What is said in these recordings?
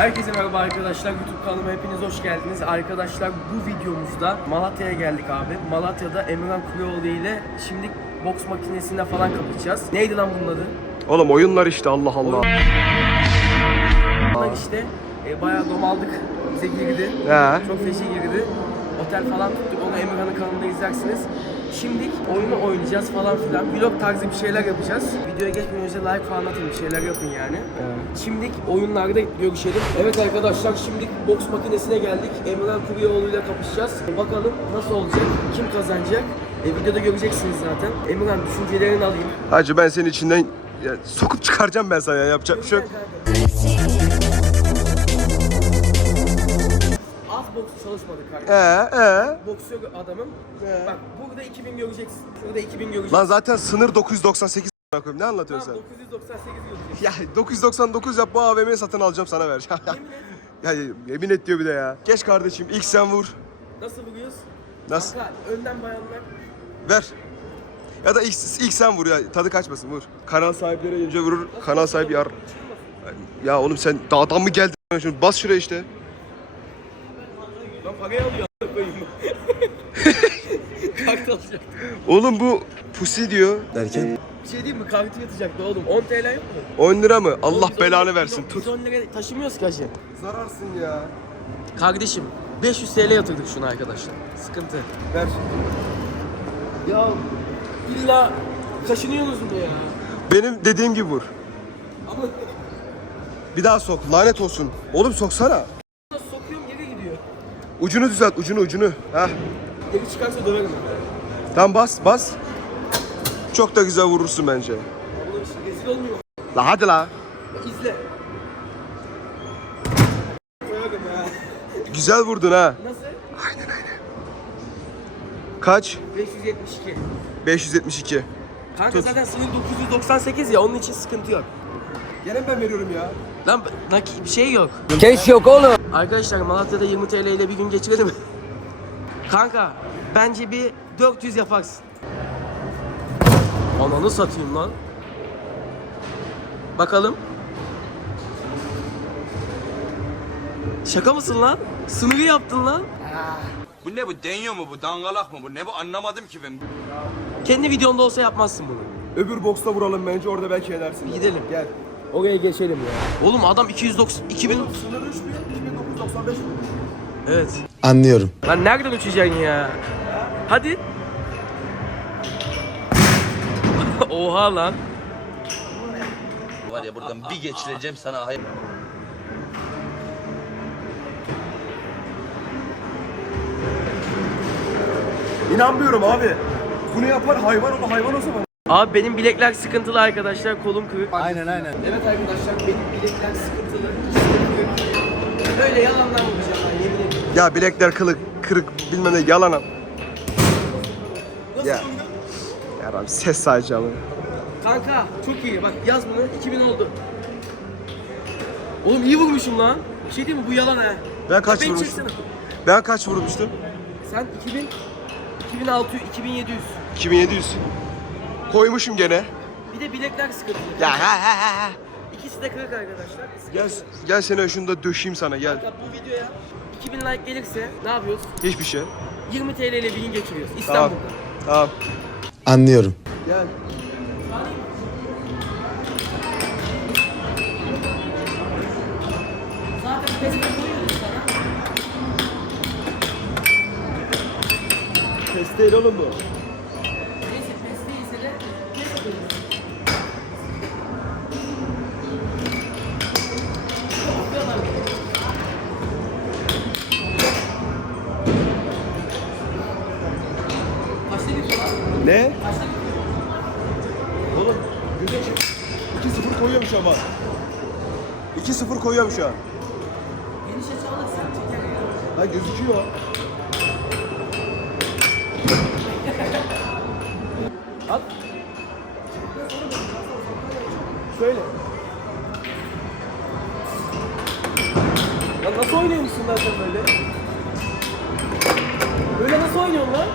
Herkese merhaba arkadaşlar. YouTube kanalıma hepiniz hoş geldiniz. Arkadaşlar bu videomuzda Malatya'ya geldik abi. Malatya'da Emirhan Kuleoğlu ile şimdi boks makinesinde falan kapışacağız. Neydi lan bunun adı? Oğlum oyunlar işte Allah Allah. Bunlar işte e, bayağı dom aldık. Bize girdi. He. Çok feşi girdi. Otel falan tuttuk. Onu Emirhan'ın kanalında izlersiniz. Şimdi oyunu oynayacağız falan filan. Vlog tarzı bir şeyler yapacağız. Videoya geçmeden önce like falan atın. Bir şeyler yapın yani. Şimdi oyunlarda görüşelim. Evet arkadaşlar şimdi boks makinesine geldik. Emirhan Kuruyoğlu ile kapışacağız. Bakalım nasıl olacak? Kim kazanacak? E, videoda göreceksiniz zaten. Emirhan düşüncelerini alayım. Hacı ben senin içinden ya, sokup çıkaracağım ben sana ya yapacak bir şey yok. Az boks çalışmadık Ee, kardeşim. ee. Boksör adamım. Bak burada 2000 göreceksin. Şurada 2000 göreceksin. Lan zaten sınır 998 a**ına koyayım. Ne anlatıyorsun sen? 998 göreceksin. Ya 999 yap bu AVM'yi satın alacağım sana ver. Ya yemin et diyor bir de ya. Geç kardeşim ilk sen vur. Nasıl vuruyoruz? Nasıl? Kanka önden bayanlar. Ver. Ya da ilk, ilk sen vur ya tadı kaçmasın vur. Kanal sahipleri önce vurur. Kanal sahibi yar. Ya oğlum sen dağdan mı geldin? Bas şuraya işte. Lan parayı alıyor a**ına koyayım. Kart alacak. Oğlum bu pusi diyor. Derken? Bir şey diyeyim mi? Kartı yatacaktı oğlum. 10 TL yok mu? 10 lira mı? Allah Oğlum biz belanı on- versin. biz Tut. 10 lira taşımıyoruz ki hacı. Zararsın ya. Kardeşim 500 TL yatırdık şuna arkadaşlar. Sıkıntı. Ver. Ya illa kaşınıyorsunuz mu ya? Benim dediğim gibi vur. Ama Bir daha sok. Lanet olsun. Oğlum soksana. sokuyorum geri gidiyor. Ucunu düzelt. Ucunu ucunu. Heh. Geri çıkarsa döverim. Tamam bas bas. Çok da güzel vurursun bence. Oğlum rezil olmuyor. La hadi la. İzle. Güzel vurdun ha. Nasıl? Kaç? 572. 572. Kanka Tut. zaten sınır 998 ya onun için sıkıntı yok. Gene ben veriyorum ya. Lan nakit bir şey yok. Keş yok oğlum. Arkadaşlar Malatya'da 20 TL ile bir gün geçirelim mi? Kanka bence bir 400 yaparsın. Ananı satayım lan. Bakalım. Şaka mısın lan? Sınırı yaptın lan. Bu ne bu deniyor mu bu dangalak mı bu ne bu anlamadım ki ben. Kendi videonda olsa yapmazsın bunu. Öbür boksta vuralım bence orada belki edersin. Bir gidelim. Gel. Oraya geçelim ya. Oğlum adam 290 2000 Sınır 3 mü? 2995 mi? Evet. Anlıyorum. Lan nereden uçacaksın ya? Hadi. Oha lan. Var ya buradan bir geçireceğim sana hayır. İnanmıyorum abi. Bunu yapar hayvan onu hayvan o zaman. Abi benim bilekler sıkıntılı arkadaşlar. Kolum kırık. Aynen aynen. Evet arkadaşlar benim bilekler sıkıntılı. Böyle yalanlar vuracağım ben yemin ederim. Ya bilekler kılık kırık bilmem ne yalan. Nasıl Ya. oluyor? Ya Rabbi ses sadece ama. Kanka çok iyi bak yaz bunu 2000 oldu. Oğlum iyi vurmuşum lan. Bir şey diyeyim mi bu yalan ha. Ben kaç Beni vurmuştum? çeksene. Ben kaç vurmuştum? Sen 2000 2600 2700. 2700. Koymuşum gene. Bir de bilekler sıkıntılı. Ya ha ha ha. ha. İkisi de kırık arkadaşlar. Gel gel seni şunu da döşeyim sana gel. Kanka bu videoya 2000 like gelirse ne yapıyoruz? Hiçbir şey. 20 TL ile bir gün geçiriyoruz. İstanbul'da. Tamam. Anlıyorum. Gel. Zaten testi koyuyorduk sana. Test değil oğlum bu. Ne? Oğlum çık. 2-0 koyuyorum şu an bak. 2-0 koyuyorum şu an. Geniş açı alırsın çeker ya. Ha gözüküyor. At. Şöyle. Lan nasıl oynuyormuşsun lan sen böyle? Böyle nasıl oynuyorsun lan?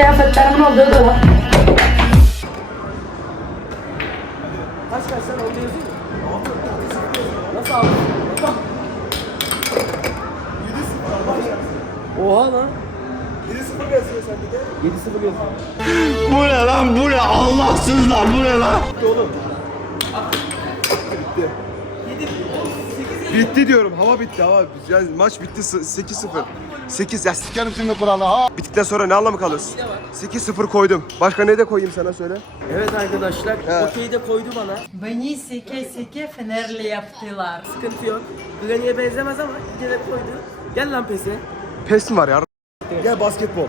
Kıyafetlerimin olduğu dolap. Kaç kaç sen orada yazıyor mu? Nasıl aldın? Oha lan. 7-0 yazıyor sende de. 7-0 yazıyor. Bu ne lan bu ne Allahsızlar bu ne lan? Bitti diyorum. Hava bitti hava. Yani maç bitti s- 8-0. 8 ya sikerim şimdi kuralı ha. Bittikten sonra ne anlamı kalır? 8-0 koydum. Başka ne de koyayım sana söyle. Evet arkadaşlar, He. okey de koydu bana. Beni seke seke fenerli yaptılar. Sıkıntı yok. Granny'e benzemez ama yine de koydu. Gel lan pesi. Pes mi var ya? Gel basketbol.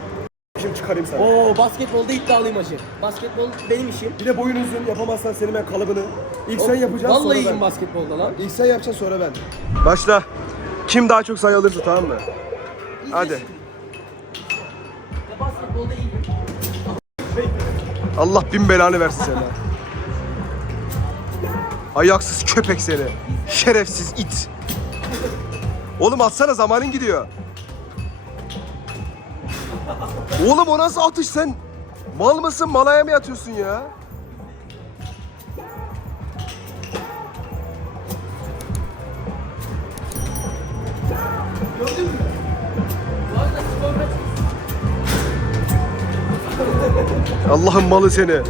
Şimdi çıkarayım sana. Oo basketbolda iddialıyım hacı. Basketbol benim işim. Bir de boyun uzun yapamazsan senin ben kalıbını. İlk sen yapacaksın Vallahi sonra iyiyim ben. basketbolda lan. İlk sen yapacaksın sonra ben. Başla. Kim daha çok sayı alırsa tamam mı? Hadi. Ya basketbolda iyiyim. Allah bin belanı versin seni. Ayaksız köpek seni. Şerefsiz it. Oğlum atsana zamanın gidiyor. Oğlum o nasıl atış sen? Mal mısın malaya mı yatıyorsun ya? Gördün mü? Allah'ın malı seni.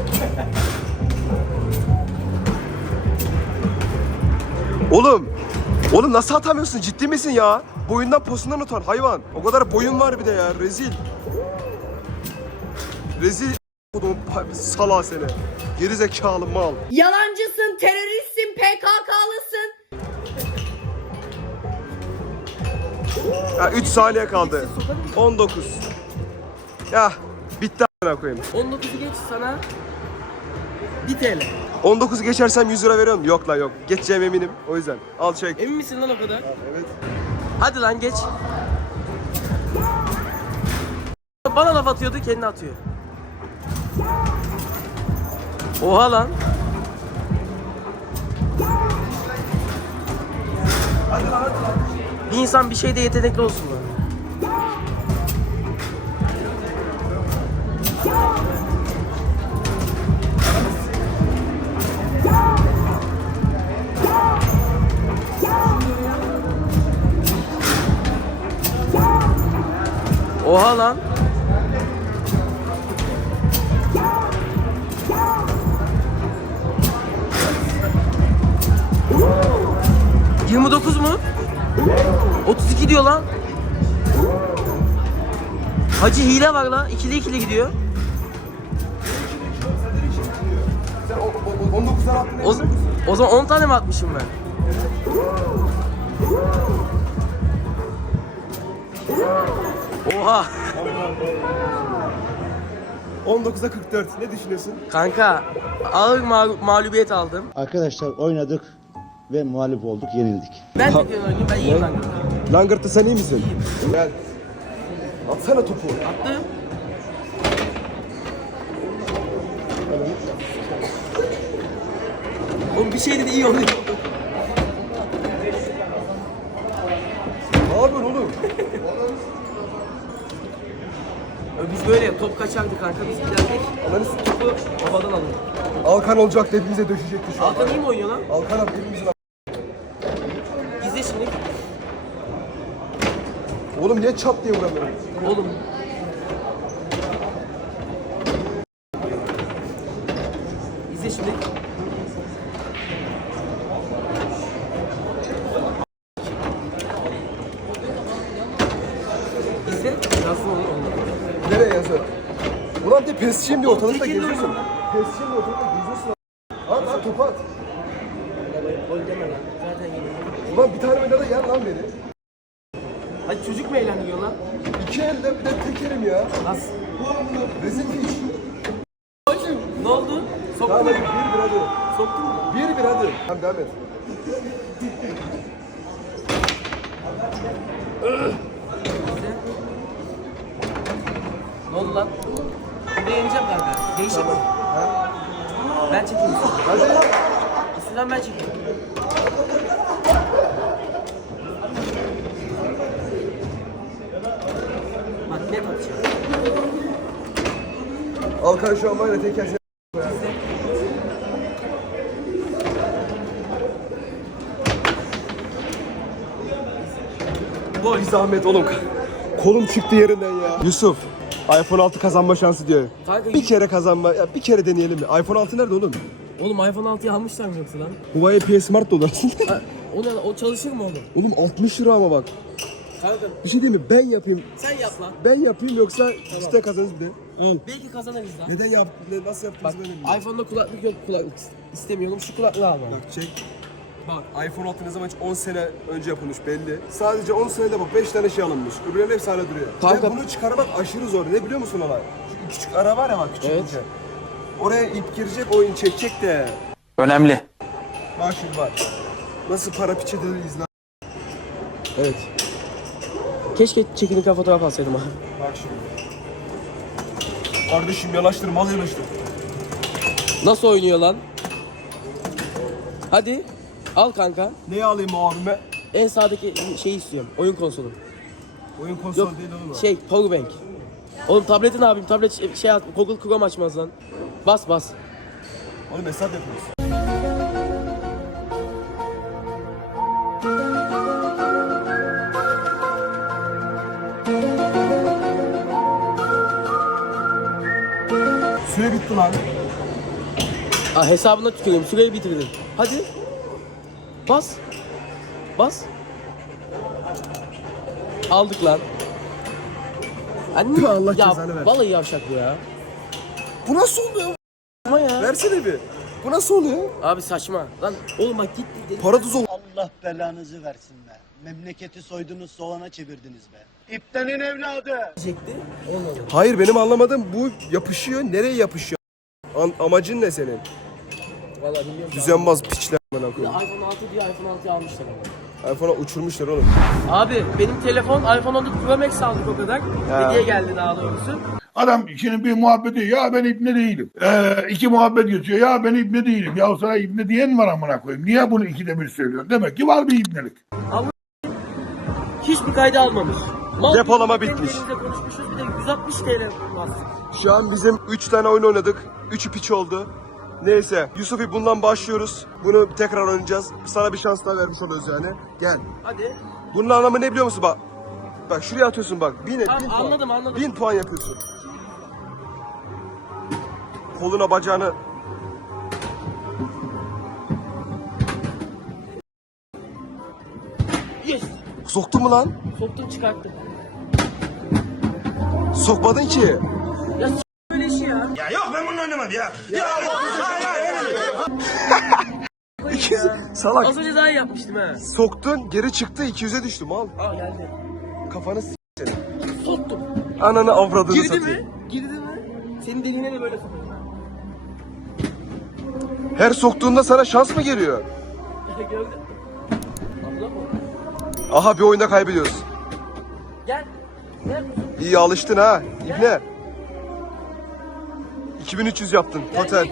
Oğlum. Oğlum nasıl atamıyorsun? Ciddi misin ya? Boyundan posundan utan hayvan. O kadar boyun var bir de ya. Rezil. Rezil. Oğlum sala seni. Geri zekalı mal. Yalancısın, teröristsin, PKK'lısın. Ya 3 saniye kaldı. 19. Ya bitti a**ına koyayım. 19'u geç sana 1 TL. 19'u geçersem 100 lira veriyorum. Yok la yok. Geçeceğim eminim. O yüzden. Al çek. Emin misin lan o kadar? Evet. Hadi lan geç. Bana laf atıyordu kendi atıyor. Oha lan. Bir insan bir şeyde yetenekli olsun lan. Oha lan. 32 diyor lan. Hacı hile var lan. İkili ikili gidiyor. Sen o, o, 19'dan attın. O, o zaman 10 tane mi atmışım ben? Oha. 19'a 44. Ne düşünüyorsun? Kanka ağır mağlu- mağlubiyet aldım. Arkadaşlar oynadık ve muhalif olduk yenildik. Ben de öyle, ben iyiyim lan. Langırt'ta sen iyi misin? Gel. Atsana topu. Attım. Oğlum bir şey dedi iyi oluyor. Ne yapıyorsun oğlum? Biz böyle top kaçardı kanka biz giderdik. S- Topu havadan alırdık. Alkan olacak hepimize döşecekti şu an. Altan iyi mi oynuyor lan? Alkan abi hepimizin Oğlum niye çat diye vuramıyorum? Oğlum. İzle şimdi. İzle. Yazsın onu onu. Nereye yazıyor? Ulan de pesçiyim diye ortalıkta Tekil geziyorsun. oynuyor Pesçiyim diye ortalıkta geziyorsun. At at topu at. Gol deme lan. Zaten yenildim. Ulan bir tane medala yer lan beni. Hadi çocuk mu eğlendiriyor lan? İki elde bir de tek elim ya. Nasıl? Rezil piç. Ne oldu? Soktun Tamam mu? hadi bir bir hadi. Soktun mu? Bir bir hadi. Tamam devam et. Ne oldu lan? Bir de yeneceğim kanka. Değişik mi? Ben çekeyim. Üstünden ben çekeyim. Alkan şu an var ya teker. Bir zahmet oğlum. Kolum çıktı yerinden ya. Yusuf. iPhone 6 kazanma şansı diyor. Kanka, Bir kere kazanma, ya bir kere deneyelim mi? iPhone 6 nerede oğlum? Oğlum iPhone 6'yı almışlar mı yoksa lan? Huawei P Smart da olur aslında. O, ne, o çalışır mı oğlum? oğlum 60 lira ama bak. Kanka Bir şey diyeyim mi? Ben yapayım. sen yap lan. Ben yapayım yoksa işte kazanırız bir de. Al. Belki kazanırız lan. Neden yap, ne- nasıl Bak yaptığımızı ben bilmiyorum. iPhone'da kulaklık yok kulaklık istemiyorum şu kulaklığı al bana. Bak çek. Bak iPhone 6 ne zaman 10 sene önce yapılmış belli. Sadece 10 senede bak 5 tane şey alınmış. Öbürlerinin hepsi hala duruyor. Kanka- Ve bunu çıkarmak aşırı zor. Ne biliyor musun olay? Şu küçük ara var ya bak küçük Evet. ince. Oraya ip girecek, oyun çekecek de. Önemli. Bak şimdi bak. Nasıl para piçediriz lan. Evet. Keşke çekilirken fotoğraf alsaydım abi. Bak şimdi. Kardeşim yanaştır, mal yanaştır. Nasıl oynuyor lan? Hadi al kanka. Neyi alayım abime? En sağdaki şeyi istiyorum. Oyun konsolu. Oyun konsolu Yok değil oğlum şey powerbank. Oğlum tabletin abim tablet şey, şey Google Chrome açmaz lan. Bas bas. Oğlum hesap yapıyoruz. Bitti lan. Aa, hesabına tüküreyim. Süreyi bitirdin. Hadi. Bas. Bas. Aldık lan. Anne, Allah ya, cezanı versin. Vallahi yavşak bu ya. Bu nasıl oluyor? Ama ya. Versene bir. Bu nasıl oluyor? Abi saçma. Lan oğlum bak git. Deli. Para tuz ol. Allah belanızı versin be. Memleketi soydunuz soğana çevirdiniz be. İptenin evladı. Diyecekti. Olmadı. Hayır benim anlamadığım bu yapışıyor. Nereye yapışıyor? An- amacın ne senin? Vallahi bilmiyorum. Düzenbaz piçler amına koyayım. iPhone 6 diye iPhone 6'yı almışlar ama. iPhone'a uçurmuşlar oğlum. Abi benim telefon iPhone 14 Pro Max aldık o kadar. Hediye geldi daha doğrusu. Adam şimdi bir muhabbeti ya ben ibne değilim. Ee, iki muhabbet geçiyor ya ben ibne değilim. Ya sana ibne diyen var amına koyayım. Niye bunu ikide bir söylüyorsun? Demek ki var bir ibnelik. Hiçbir kayda almamış. Mal Depolama bitmiş. konuşmuşuz bir de 160 TL bastık. Şu an bizim 3 tane oyun oynadık. 3'ü piç oldu. Neyse Yusuf'i bundan başlıyoruz. Bunu tekrar oynayacağız. Sana bir şans daha vermiş oluyoruz yani. Gel. Hadi. Bunun anlamı ne biliyor musun bak? Bak şuraya atıyorsun bak. Bin, Tamam, bin puan. anladım, anladım. Bin puan yapıyorsun. Koluna bacağını Yes. soktun mu lan? Soktum çıkarttım. Sokmadın ki. Ya s- böyle işi ya. Ya yok ben bunu oynamadım ya. Salak. Az önce daha iyi yapmıştım ha. Soktun geri çıktı 200'e düştü mal. Aa geldi. Kafanı s- senin. Soktum. Ananı avradını Girdi satayım. mi? Girdi mi? Senin deliğine de böyle soktum. Her soktuğunda sana şans mı geliyor? Gördün mü? Abla mı? Aha bir oyunda kaybediyoruz. Gel. Gel. İyi alıştın ha. İbne. 2300 yaptın total.